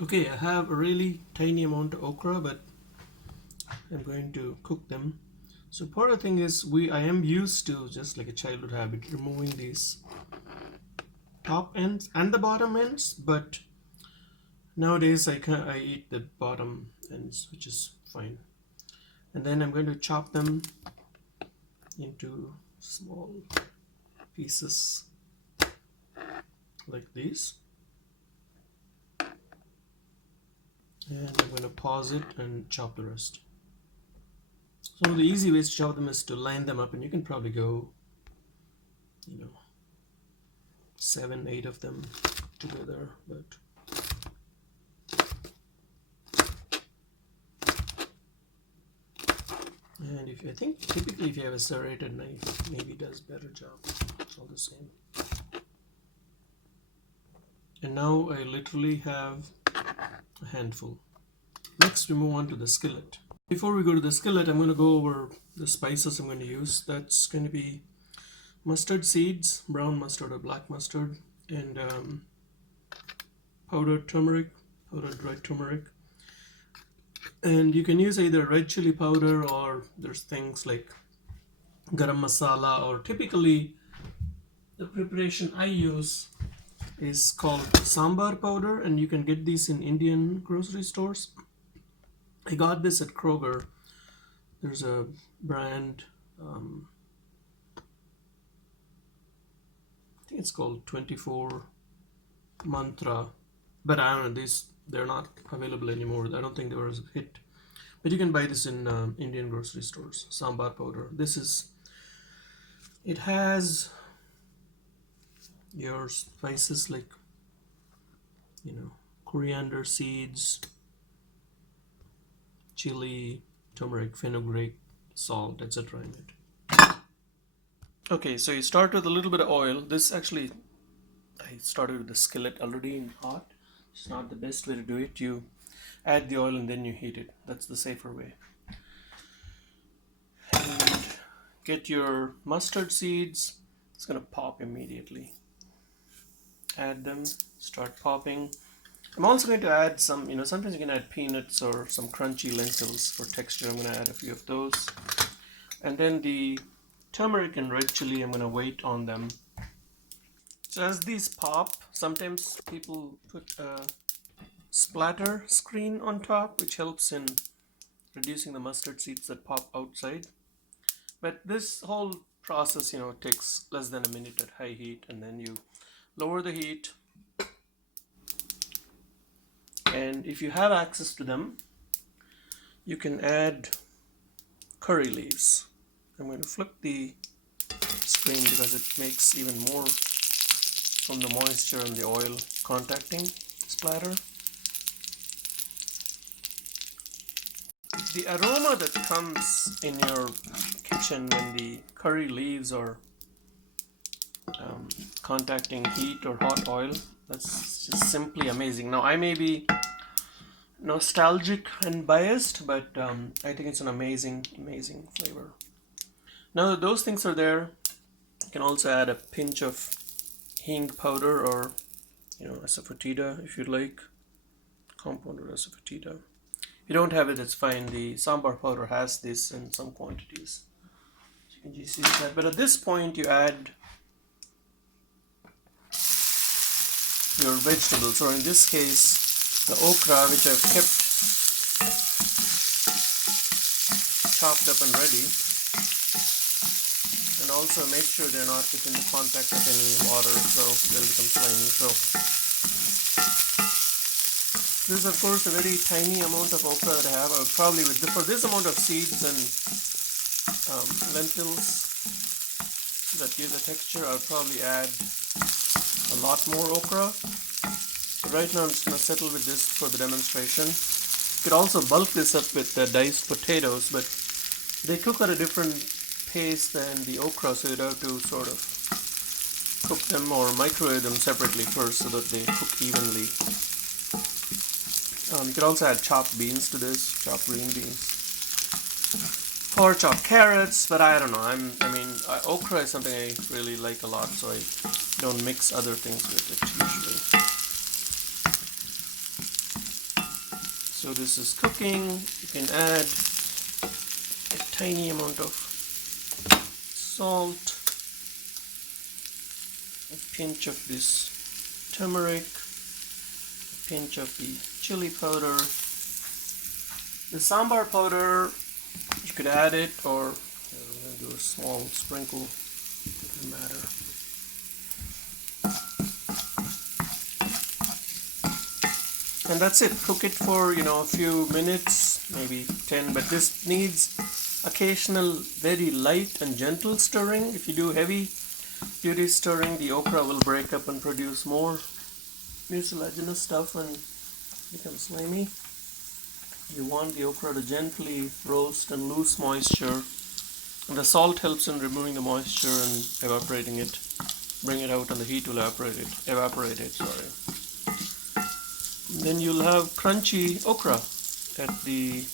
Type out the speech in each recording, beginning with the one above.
Okay, I have a really tiny amount of okra, but I'm going to cook them. So part of the thing is I am used to, just like a childhood habit, removing these top ends and the bottom ends, but nowadays I eat the bottom ends, which is fine. And then I'm going to chop them into small pieces like these. And I'm going to pause it and chop the rest. So the easy ways to chop them is to line them up, and you can probably go, 7, 8 of them together, but and I think typically if you have a serrated knife, maybe it does a better job. It's all the same. And now I literally have a handful. Next we move on to the skillet. Before we go to the skillet, I'm going to go over the spices I'm going to use. That's going to be mustard seeds, brown mustard or black mustard, and powdered turmeric, powdered dried turmeric. And you can use either red chili powder, or there's things like garam masala, or typically the preparation I use is called sambar powder, and you can get these in Indian grocery stores. I got this at Kroger. There's a brand, I think it's called 24 Mantra, but I don't know, they're not available anymore. I don't think they were a hit, but you can buy this in Indian grocery stores. Sambar powder. It has your spices like coriander seeds, chili, turmeric, fenugreek, salt, etc. in it. Okay, so you start with a little bit of oil. This actually, I started with the skillet already in hot. It's not the best way to do it. You add the oil and then you heat it. That's the safer way. And get your mustard seeds. It's gonna pop immediately. Add them, start popping. I'm also going to add some, sometimes you can add peanuts or some crunchy lentils for texture. I'm going to add a few of those. And then the turmeric and red chili, I'm going to wait on them. So as these pop, sometimes people put a splatter screen on top, which helps in reducing the mustard seeds that pop outside. But this whole process, takes less than a minute at high heat, and then you lower the heat. And if you have access to them, you can add curry leaves. I'm going to flip the screen because it makes even more from the moisture and the oil contacting splatter. The aroma that comes in your kitchen when the curry leaves are contacting heat or hot oil, that's just simply amazing. Now I may be nostalgic and biased, but I think it's an amazing flavor. Now that those things are there, you can also add a pinch of hing powder, or asafoetida if you'd like, compounded asafoetida. If you don't have it, it's fine. The sambar powder has this in some quantities, so you can just use that. But at this point you add your vegetables, or in this case the okra, which I've kept chopped up and ready, and also make sure they're not within the contact of any water, so they'll become slimy. So this is of course a very tiny amount of okra that I have. I would probably, for this amount of seeds and lentils that give the texture, I would probably add a lot more okra. But right now I'm just going to settle with this for the demonstration. You could also bulk this up with diced potatoes, but they cook at a different pace than the okra, so you'd have to sort of cook them or microwave them separately first so that they cook evenly. You could also add chopped beans to this, chopped green beans, or chopped carrots, but I don't know. Okra is something I really like a lot, so I don't mix other things with it usually. So this is cooking. You can add a tiny amount of salt, a pinch of this turmeric, a pinch of the chili powder. The sambar powder, you could add it, or I'm going to do a small sprinkle, doesn't matter. And that's it. Cook it for a few minutes, maybe 10, but this needs occasional very light and gentle stirring. If you do heavy duty stirring, the okra will break up and produce more mucilaginous stuff and become slimy. You want the okra to gently roast and lose moisture, and the salt helps in removing the moisture and evaporating it. Bring it out and the heat will evaporate it. Then you'll have crunchy okra at the,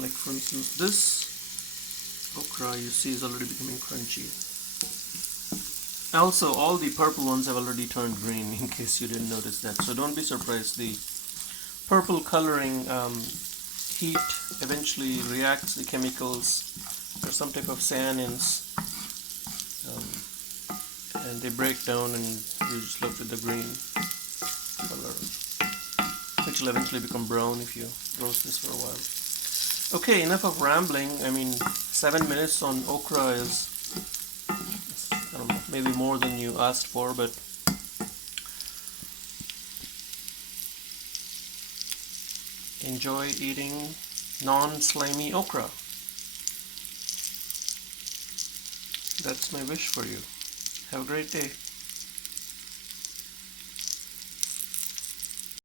like for instance this okra you see is already becoming crunchy. Also, all the purple ones have already turned green, in case you didn't notice that. So don't be surprised. The purple coloring heat eventually reacts the chemicals. There's some type of cyanins, and they break down, and you just left with the green color, which will eventually become brown if you roast this for a while. Okay, enough of rambling. 7 minutes on okra is, I don't know, maybe more than you asked for, but enjoy eating non-slimy okra. That's my wish for you. Have a great day.